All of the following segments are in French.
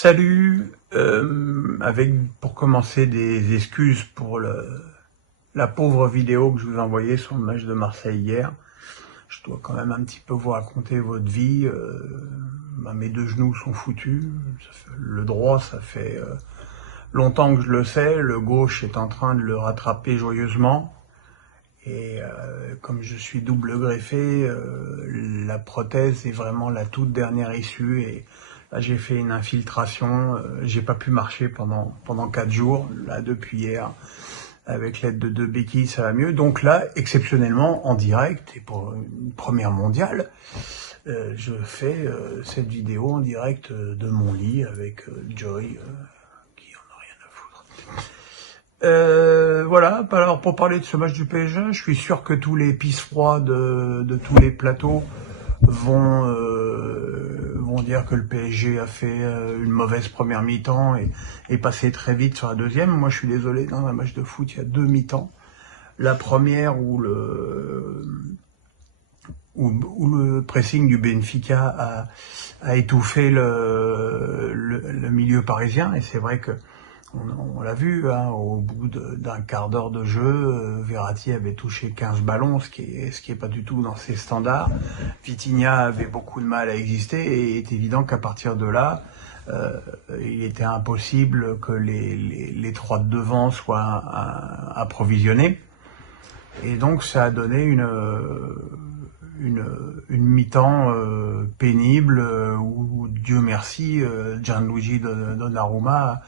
Salut, avec pour commencer des excuses pour la pauvre vidéo que je vous ai envoyée sur le match de Marseille hier. Je dois quand même un petit peu vous raconter votre vie. Mes deux genoux sont foutus. Le droit, ça fait longtemps que je le sais. Le gauche est en train de le rattraper joyeusement. Et comme je suis double greffé, la prothèse est vraiment la toute dernière issue. Et là, j'ai fait une infiltration. J'ai pas pu marcher pendant 4 jours. Là, depuis hier, avec l'aide de 2 béquilles, ça va mieux. Donc là, exceptionnellement, en direct, et pour une première mondiale, je fais cette vidéo en direct de mon lit avec Joy, qui en a rien à foutre. Voilà, alors pour parler de ce match du PSG, je suis sûr que tous les pisse-froids de tous les plateaux vont dire que le PSG a fait une mauvaise première mi-temps et passé très vite sur la deuxième. Moi, je suis désolé, dans un match de foot, il y a deux mi-temps. La première où le pressing du Benfica a étouffé le milieu parisien, et c'est vrai que on l'a vu, hein, au bout d'un quart d'heure de jeu, Verratti avait touché 15 ballons, ce qui est pas du tout dans ses standards. Vitinha avait beaucoup de mal à exister, et il est évident qu'à partir de là, il était impossible que les trois de devant soient approvisionnés. Et donc ça a donné une mi-temps pénible où, Dieu merci, Gianluigi Donnarumma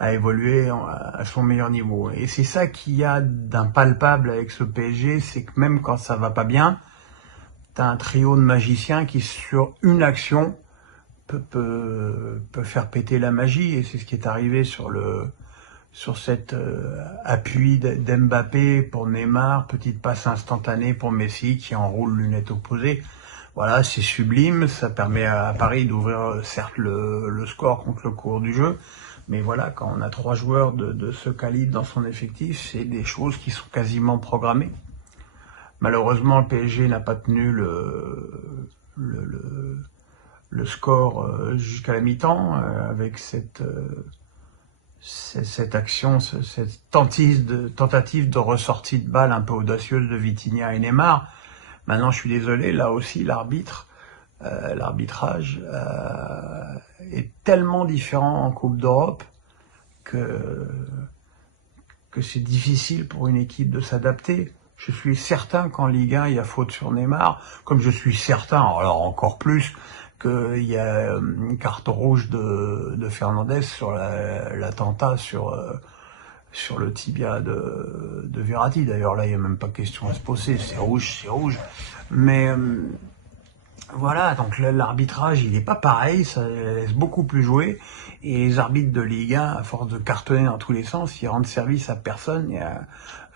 a évolué à son meilleur niveau. Et c'est ça qu'il y a d'impalpable avec ce PSG, c'est que même quand ça va pas bien, t'as un trio de magiciens qui, sur une action, peut faire péter la magie. Et c'est ce qui est arrivé sur cet appui d'Mbappé pour Neymar, petite passe instantanée pour Messi qui enroule lunettes opposées. Voilà, c'est sublime, ça permet à Paris d'ouvrir certes le score contre le cours du jeu, mais voilà, quand on a trois joueurs de ce calibre dans son effectif, c'est des choses qui sont quasiment programmées. Malheureusement, le PSG n'a pas tenu le score jusqu'à la mi-temps, avec cette action, cette tentative de ressortie de balle un peu audacieuse de Vitinha et Neymar. Maintenant, je suis désolé, là aussi, l'arbitrage est tellement différent en Coupe d'Europe que c'est difficile pour une équipe de s'adapter. Je suis certain qu'en Ligue 1, il y a faute sur Neymar, comme je suis certain, alors encore plus, qu'il y a une carte rouge de Fernandez sur l'attentat sur le tibia de Verratti. D'ailleurs, là, il n'y a même pas question à se poser, c'est rouge, c'est rouge. Mais voilà, donc l'arbitrage, il n'est pas pareil, ça laisse beaucoup plus jouer. Et les arbitres de Ligue 1, à force de cartonner dans tous les sens, ils rendent service à personne, et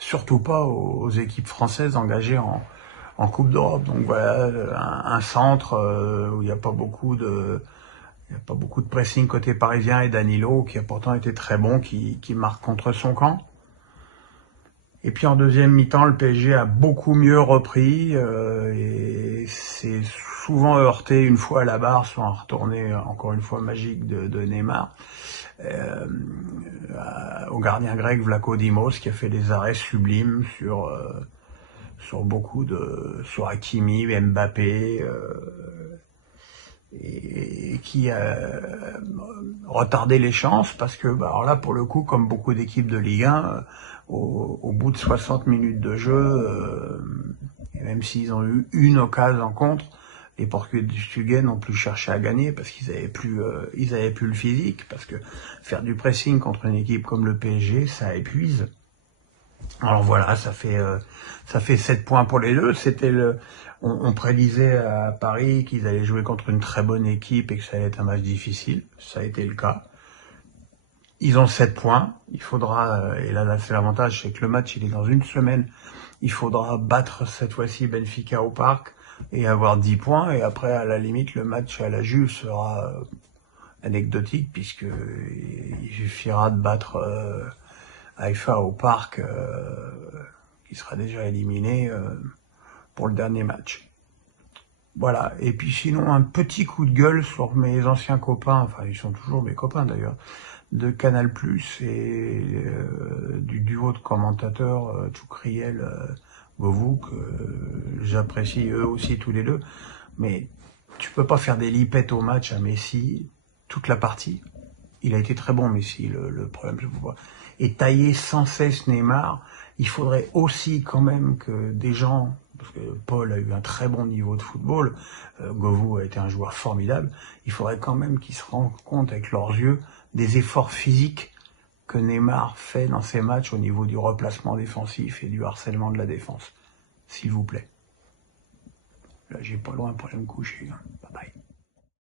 surtout pas aux équipes françaises engagées en Coupe d'Europe. Donc voilà, un centre où il n'y a pas beaucoup de pressing côté parisien, et Danilo, qui a pourtant été très bon, qui marque contre son camp. Et puis en deuxième mi-temps, le PSG a beaucoup mieux repris et s'est souvent heurté une fois à la barre sur un retourné encore une fois magique de Neymar, au gardien grec Vlaco Dimos, qui a fait des arrêts sublimes sur Hakimi, Mbappé, et qui a retardé les chances, parce que alors là, pour le coup, comme beaucoup d'équipes de Ligue 1, au bout de 60 minutes de jeu, et même s'ils ont eu une occasion en contre, les Portugais n'ont plus cherché à gagner parce qu'ils avaient plus le physique, parce que faire du pressing contre une équipe comme le PSG, ça épuise. Alors voilà, ça fait 7 points pour les deux. On prédisait à Paris qu'ils allaient jouer contre une très bonne équipe et que ça allait être un match difficile. Ça a été le cas. Ils ont 7 points. Il faudra, et là c'est l'avantage, c'est que le match il est dans une semaine. Il faudra battre cette fois-ci Benfica au Parc et avoir 10 points. Et après, à la limite, le match à la Juve sera anecdotique, puisque il suffira de battre Haïfa au Parc, qui sera déjà éliminé pour le dernier match. Voilà, et puis sinon un petit coup de gueule sur mes anciens copains, enfin ils sont toujours mes copains d'ailleurs, de Canal+, et du duo de commentateurs Tchoukriel, Govou, que j'apprécie eux aussi tous les deux, mais tu peux pas faire des lipettes au match à Messi toute la partie. Il a été très bon Messi, le problème je vois. Et tailler sans cesse Neymar, il faudrait aussi quand même que des gens, parce que Paul a eu un très bon niveau de football, Govou a été un joueur formidable, il faudrait quand même qu'ils se rendent compte avec leurs yeux des efforts physiques que Neymar fait dans ses matchs au niveau du replacement défensif et du harcèlement de la défense. S'il vous plaît. Là, j'ai pas loin pour aller me coucher. Bye bye.